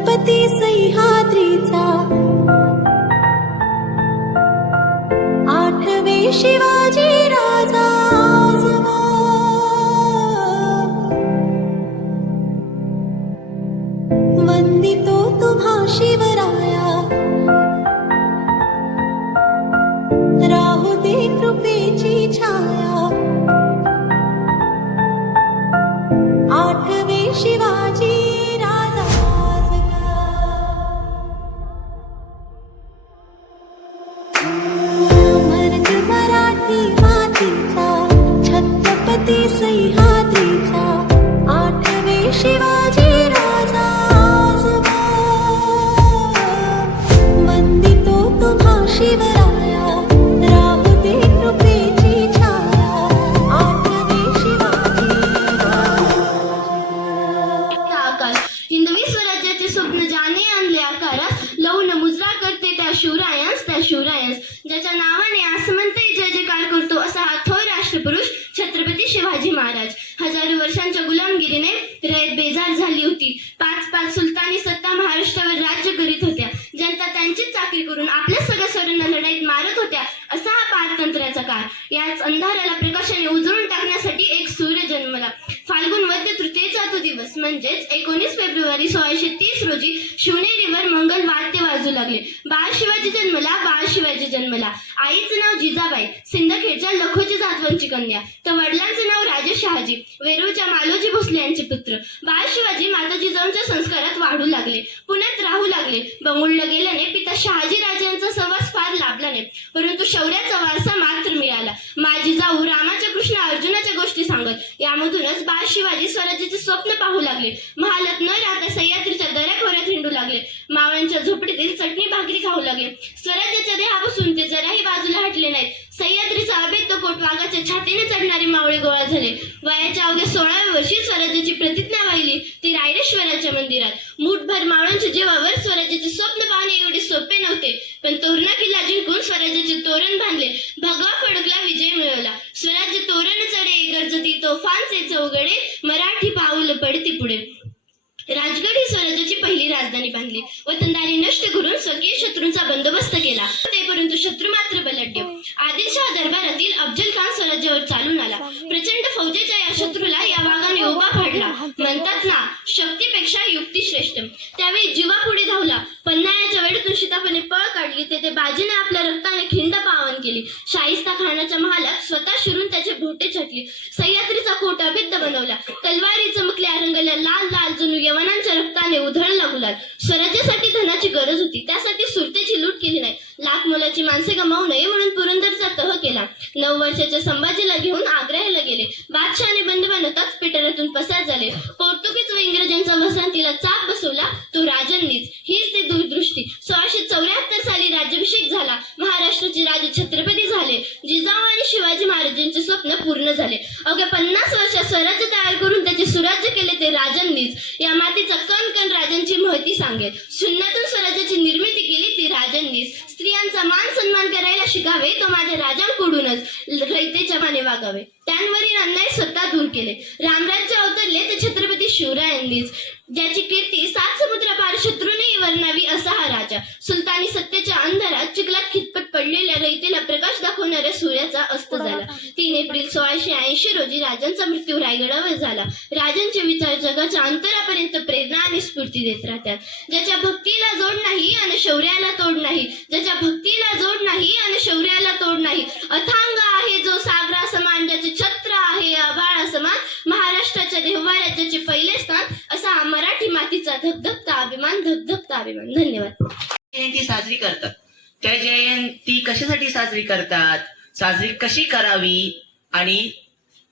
छत्रपती सह्याद्रीचा आठवे शिवाजी राजा आजवा. वंदितो तुम्हा शिवराया, राहू दे कृपेची छाया. आठवे शिवाजी राजा आजवा. मर्द मराठी मातीचा छत्रपती सह्याद्रीचा आठवे शिवाजी राजा आजवा. वंदितो तुम्हा शिवराया, राहू दे कृपेची छाया. आठवे शिवाजी आकाश हिंदवी स्वराज्याचे स्वप्न जाने आणले आकारास. लौन मुजरा करते त्या शिवरायांस, त्या शिवरायांस ज्याच्या नावाने आसमंत जय जयकार करतो असा हा थोर राष्ट्रपुरुष छत्रपती शिवाजी महाराज. हजारो वर्षांच्या गुलामगिरीने रयत बेजार झाली होती. पाच पाच सुलतानी सत्ता महाराष्ट्रावर राज्य करीत होत्या. जनता त्यांचीच चाकरी करून आपल्या सगळ्या सोयऱ्यांना लढाईत मारत होत्या. असा हा पारतंत्र्याचा काळ. याच अंधाराला प्रकाशाने उजळून टाकण्यासाठी एक सूर्य जन्मला. फाल्गुन वद्य तृतीयेचा तो दिवस म्हणजेच 19 फेब्रुवारी 1630 रोजी शिवनेरीवर मंगल वाद्य वाजू लागले. बाळ शिवाजी जन्मला, बाळ शिवाजी जन्मला. आईचं नाव जिजाबाई, सिंदखेडच्या लखोजी जाधवांची कन्या, तर वडिलांचं नाव राजे शहाजी, वेरूळच्या मालोजी भोसले यांचे पुत्र. बाळ शिवाजी माता जिजाऊंच्या संस्कारात वाढू लागले, पुण्यात राहू लागले. बंगुळला गेल्याने पिता शहाजी राजे यांचा सहवास फार लाभला नाही, परंतु शौर्याचा वारसा मात्र मिळाला. माझी जाऊ रामाच्या कृष्ण अर्जुनाच्या गोष्टी सांगत. यामधूनच बाळ शिवाजी स्वराज्याचे स्वप्न पाहू लागले. महालात न राहता सह्याद्रीच्या दऱ्याखोऱ्यात हिंडू लागले. मावळ्यांच्या झोपडीतील चटणी भाकरी खाऊ लागले. स्वराज्याच्या देहापासून ते जराही बाजूला हटले नाहीत. सह्याद्रीचा अभेद्य कोट वाघाच्या छातीने चढणारे मावळे गोळा झाले. वयाच्या अवघ्या 16व्या वर्षी स्वराज्याची प्रतिज्ञा वाहिली ती रायरेश्वराच्या मंदिरात. मूठभर मावळ्यांच्या जीवावर स्वराज्याचे स्वप्न पाहणे एवढे सोपे नव्हते, पण तोरणा किल्ला जिंकून स्वराज्याचे तोरण बांधले. भगवा फडकला, विजय मिळवला. स्वराज्य तोरण चढे, गरजती तोफांचे चौघडे, मराठी पाऊल पडती पुढे. राजगड ही स्वराज्याची पहिली राजधानी बांधली. वतनदारी नष्ट करून स्वकीय शत्रूंचा बंदोबस्त केला. ते परंतु शत्रू मात्र बलाढ्य. आदिलशाह दरबारातील अफजल खान स्वराज्यावर चालून आला. प्रचंड फौजेच्या या शत्रूला या वाघाने उभा फाडला. म्हणतात ना, शक्तीपेक्षा युक्ती श्रेष्ठ. त्यावेळी जीवा पुढे धावला. पन्हाळ्याच्या वेळेतून शिताफाने पळ काढली. तेथे बाजीने आपल्या रक्ताने खिंड पावन केली. शाहिस्ता खानाच्या महालात स्वतः शिरून त्याचे भोटे छाटली. सह्याद्रीचा कोट अभेद्य बनवला. तलवारी चमकल्या, रंगल्या लाल लाल, जणू यवनांच्या रक्ताने उधळ लागू लागला. स्वराज्यासाठी धनाची गरज होती, त्यासाठी सुरतेची लूट केली नाही. लाख मोलाची माणसे गमावू नये म्हणून पुरंदरचा तह केला. 9 वर्षाच्या संभाजीला घेऊन आग्र्याला गेले. बादशहाने बंद बनवताच पिटाऱ्यातून पसार झाले. पोर्तुगीज व इंग्रजांचा वसाहतीला चाप बसवला तो राजांनीच. हीच ती दूरदृष्टी. 1674 साली राज्याभिषेक झाला. महाराष्ट्राचे राजे छत्रपती झाले. जिजाऊ आणि शिवाजी महाराजांचे स्वप्न पूर्ण झाले. अवघ्या 50 वर्षात स्वराज्य तयार करून त्याचे सुराज्य केले ते राजांनीच. या मातीचा कण कण राजांची महती सांगेल. शून्यातून स्वराज्याची निर्मिती केली ती राजांनीच. स्त्रियांचा मान सन्मान करायला शिकावे तो माझ्या राजांकडूनच. रयतेच्या माने वागावे, त्यांवरील अन्याय स्वतः दूर केले. रामराज्य अवतरले ते छत्रपती शिवरायांनीच. ज्याची कीर्ती 7 समुद्रापार शत्रूनेही वर्णावी असा हा राजा. सुलतानी सत्तेच्या अंधारात चिखलात खितपत पडलेल्या रयतेला प्रकाश दाखवणाऱ्या सूर्याचा अस्त झाला. 3 एप्रिल 1680 रोजी राजांचा मृत्यू रायगडावर झाला. राजांचे विचार जगाच्या अंतरापर्यंत प्रेरणा आणि स्फूर्ती देत राहतात. ज्याच्या भक्तीला जोड नाही आणि शौर्याला तोड नाही, ज्याच्या भक्तीला जोड नाही आणि शौर्याला तोड नाही. अथांग आहे जो सागरा समान, ज्याचे छत्र आहे आभाळा समान. महाराष्ट्राच्या देव्हा राज्याचे पहिले स्थान असा मराठी मातीचा धगधगता अभिमान, धगधगता अभिमान. धन्यवाद. जयंती साजरी करतात. त्या जयंती कशासाठी साजरी करतात, साजरी कशी करावी आणि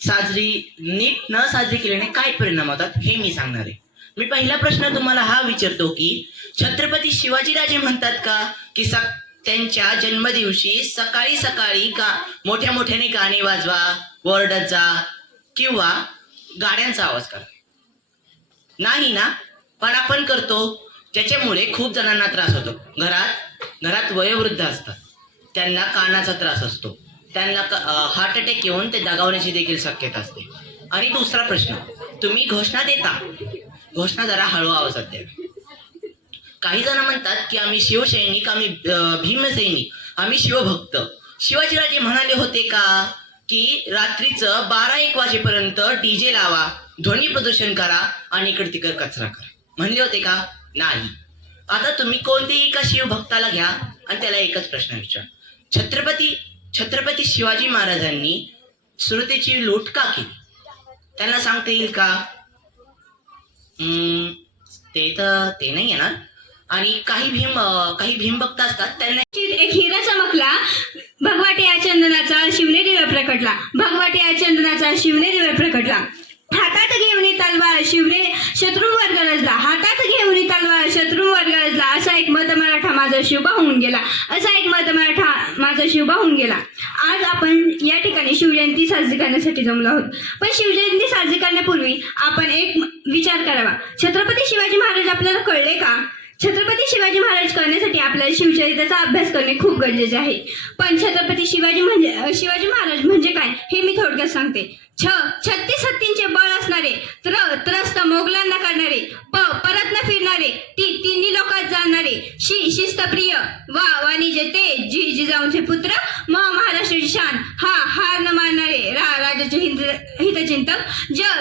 साजरी नीट न साजरी केल्याने काय परिणाम होतात हे मी सांगणार आहे. मी पहिला प्रश्न तुम्हाला हा विचारतो की छत्रपती शिवाजीराजे म्हणतात का की त्यांच्या जन्मदिवशी सकाळी सकाळी मोठ्या मोठ्याने गाणे वाजवा, ओरडत जा किंवा गाड्यांचा आवाज करा? नाही ना, पण आपण करतो. त्याच्यामुळे खूप जणांना त्रास होतो. घरात वयोवृद्ध असतात, त्यांना कानाचा त्रास असतो, त्यांना हार्ट अटॅक येऊन ते दगावण्याची देखील शक्यता असते. आणि दुसरा प्रश्न, तुम्ही घोषणा देता, घोषणा जरा हळू आवाजात द्यावी. काही जण म्हणतात की आम्ही शिवसैनिक, आम्ही भीमसैनिक, आम्ही शिवभक्त. शिवाजीराजे म्हणाले होते का की रात्रीचं 12-1 वाजेपर्यंत डीजे लावा, ध्वनी प्रदूषण करा आणि इकडे तिकडे कचरा करा, म्हणले होते का? नाही. आता तुम्ही कोणतेही एका शिवभक्ताला घ्या आणि त्याला एकच प्रश्न विचारा, छत्रपती शिवाजी महाराजांनी सुरतेची लूट का केली? त्यांना सांगता येईल का? ते नाही येणार. आणि काही भीमभक्त असतात, त्यांना एक हिरा चमकला, भगवाटे या चंदनाचा शिवने दिवा प्रकटला, भगवाटे या चंदनाचा शिवने दिवा प्रकटला. हातात घेऊन तलवार शिवने शत्रूवर गरजला, हातात घेऊन तलवार शत्रूवर गरजला. असा एक मत मराठा माझा शिवबा होऊन गेला, असा एक मत मराठा माझा शिवबा होऊन गेला. आज आपण या ठिकाणी शिवजयंती साजरी करण्यासाठी जमलो आहोत. पण शिवजयंती साजरी करण्यापूर्वी आपण एक विचार करावा. छत्रपती शिवाजी महाराज आपल्याला कळले का? छत्रपती शिवाजी महाराज करण्यासाठी आपल्याला शिवचरित्राचा अभ्यास करणे खूप गरजेचे आहे. पण छत्रपती शिवाजी महाराज म्हणजे काय हे मी थोडक्यात सांगते. 36 हत्तींचे बळ असणारे, त्रस्त मोगलांना करणारे, परत न फिरणारे, तिन्ही लोकात जाणारे, शिस्तप्रिय, वाणिज्य ते जिजाऊंचे पुत्र, महाराष्ट्राची शान, हार न मानणारे, राजाचे हितचिंतक,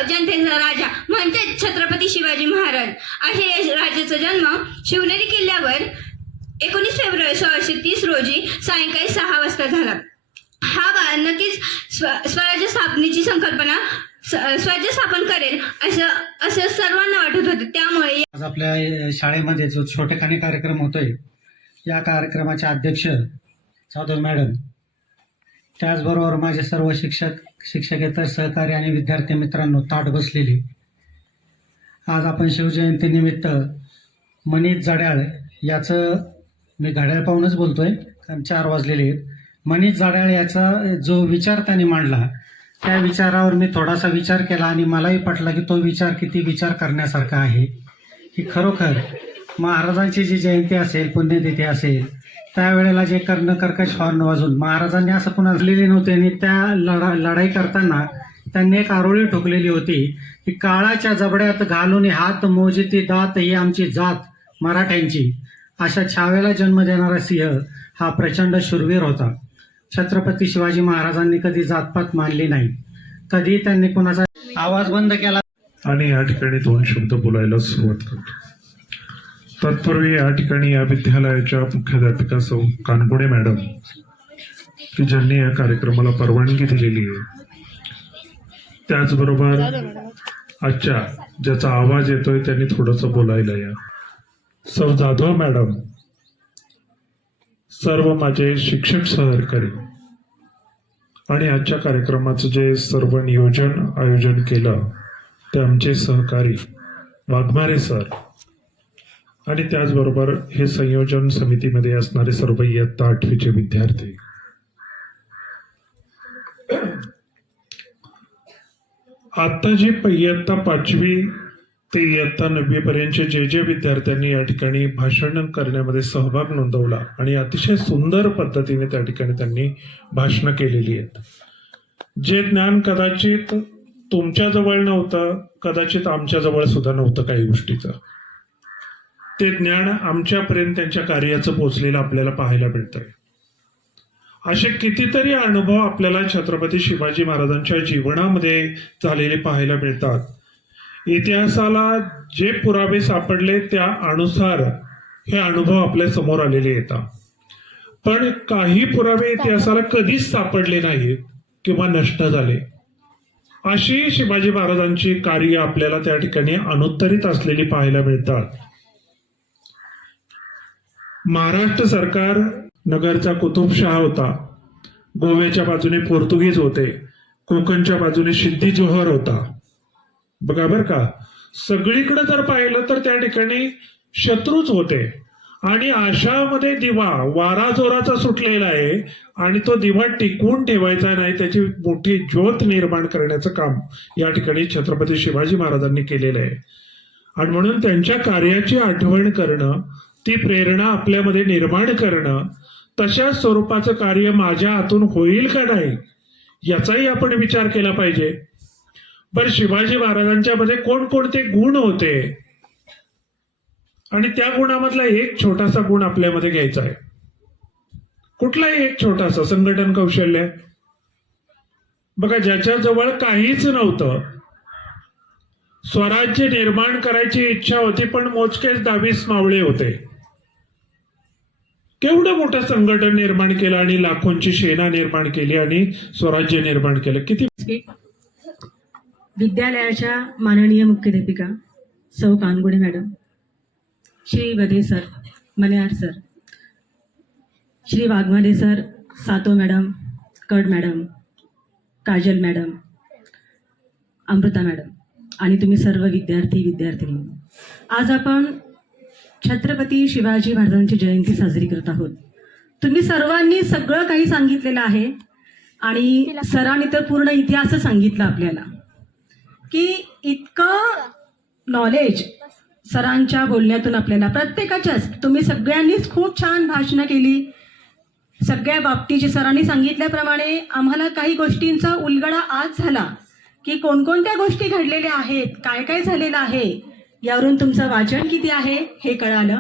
जनतेचा राजा म्हणजे छत्रपती शिवाजी महाराज. असे या राजाचा जन्म शिवनेरी किल्ल्यावर 19 फेब्रुवारी 1630 रोजी सायंकाळी 6 वाजता झाला. हा नक्कीच स्वराज्य स्थापनेची संकल्पना स्वराज्य स्थापन करेल असं सर्वांना वाटत होतं. त्यामुळे आज आपल्या शाळेमध्ये जो छोटेखानी कार्यक्रम होतोय, या कार्यक्रमाचे अध्यक्ष जाधव मॅडम, त्याचबरोबर माझे सर्व शिक्षकेतर सहकारी आणि विद्यार्थी मित्रांनो ताट बसलेली. आज आपण शिवजयंतीनिमित्त मनीष जाड्याळ याचं, मी घड्याळ पाहूनच बोलतोय कारण 4 वाजलेले आहेत, मनीष जाड्याळ याचा जो विचार त्यांनी मांडला, त्या विचारावर मी थोडासा विचार केला आणि मलाही पटला की तो विचार किती विचार करण्यासारखा आहे. की खरोखर महाराजांची जी जयंती असेल, पुण्यतिथी असेल, त्यावेळेला जे कर्णकर्कश हॉर्न वाजून महाराजांनी असं पुन्हा लिहिले नव्हते. आणि त्या लढाई करताना त्यांनी एक आरोळी ठोकलेली होती की काळाच्या जबड्यात घालून हात मोजिती दात ही आमची जात मराठ्यांची. अशा छावेला जन्म देणारा सिंह हा प्रचंड शूरवीर होता. छत्रपती शिवाजी महाराजांनी कधी जातपात मानली नाही, कधी त्यांनी कोणाचा आवाज बंद केला. आणि या ठिकाणी 2 शब्द बोलायला सुरुवात करतो. तत्पूर्वी या ठिकाणी या विद्यालयाच्या मुख्याध्यापिका सौ कानपुडे मॅडम, की ज्यांनी या कार्यक्रमाला परवानगी दिलेली आहे, त्याचबरोबर आजच्या ज्याचा आवाज येतोय त्यांनी थोडंसं बोलायला या. सौ जाधव मॅडम, सर्व माझे शिक्षक सहकारी आणि आजच्या कार्यक्रमाचं जे सर्व आयोजन केलं ते आमचे सहकारी वाघमारे सर, आणि त्याचबरोबर हे संयोजन समितीमध्ये असणारे सर्व इयत्ता 8वीचे विद्यार्थी. आता जी इयत्ता 5वी ते इयत्ता 9वी पर्यंतचे जे विद्यार्थ्यांनी या ठिकाणी भाषण करण्यामध्ये सहभाग नोंदवला आणि अतिशय सुंदर पद्धतीने त्या ठिकाणी त्यांनी भाषणं केलेली आहेत. जे ज्ञान कदाचित तुमच्याजवळ नव्हतं, कदाचित आमच्याजवळ सुद्धा नव्हतं काही गोष्टीचं, ते ज्ञान आमच्यापर्यंत त्यांच्या कार्याचं पोचलेलं आपल्याला पाहायला मिळतंय. असे कितीतरी अनुभव आपल्याला छत्रपती शिवाजी महाराजांच्या जीवनामध्ये झालेले पाहायला मिळतात. इतिहासाला जे पुरावे सापडले त्या अनुसार हे अनुभव आपल्या समोर आलेले येतात. पण काही पुरावे इतिहासाला कधीच सापडले नाहीत किंवा नष्ट झाले. अशी शिवाजी महाराजांची कार्य आपल्याला त्या ठिकाणी अनुत्तरित असलेली पाहायला मिळतात. महाराष्ट्र सरकार नगरचा कुतुबशहा होता, गोव्याच्या बाजूने पोर्तुगीज होते, कोकणच्या बाजूने सिद्धी जोहर होता. बघा बर का, सगळीकडे जर पाहिलं तर त्या ठिकाणी शत्रूच होते. आणि अशामध्ये दिवा वारा जोराचा सुटलेला आहे आणि तो दिवा टिकवून ठेवायचा नाही, त्याची मोठी ज्योत निर्माण करण्याचं काम या ठिकाणी छत्रपती शिवाजी महाराजांनी केलेलं आहे. आणि म्हणून त्यांच्या कार्याची आठवण करणं, ती प्रेरणा आपल्यामध्ये निर्माण करणं, तशा स्वरूपाचं कार्य माझ्या हातून होईल का नाही याचाही आपण विचार केला पाहिजे. पण शिवाजी महाराजांच्या मध्ये कोणकोणते गुण होते आणि त्या गुणामधला एक छोटासा गुण आपल्यामध्ये घ्यायचा आहे. कुठलाही एक छोटासा संघटन कौशल्य. बघा, ज्याच्याजवळ काहीच नव्हतं, स्वराज्य निर्माण करायची इच्छा होती, पण मोजकेच 22 मावळे होते. केवढं मोठं संघटन निर्माण केलं आणि लाखोंची सेना निर्माण केली आणि स्वराज्य निर्माण केलं. किती विद्यालयाच्या माननीय मुख्याध्यापिका सौ कानगुडे madam, Shri Wadhe sir, Manehar sir, Shri Waghmare sir, Sato madam, Kad madam, Kajal madam, Amruta madam आणि तुम्ही सर्व विद्यार्थिनी, आज आपण छत्रपती शिवाजी महाराजांची जयंती साजरी करत आहोत. तुम्ही सर्वांनी सगळं काही सांगितलेलं आहे आणि सरांनी तर पूर्ण इतिहास सांगितला आपल्याला की इतकं नॉलेज सरांच्या बोलण्यातून आपल्याला प्रत्येकाच्याच, तुम्ही सगळ्यांनीच खूप छान भाषणं केली. सगळ्या बाबतीची सरांनी सांगितल्याप्रमाणे आम्हाला काही गोष्टींचा उलगडा आज झाला की कोणकोणत्या गोष्टी घडलेल्या आहेत, काय काय झालेलं आहे, यावरून तुमचं वाचन किती आहे हे कळालं.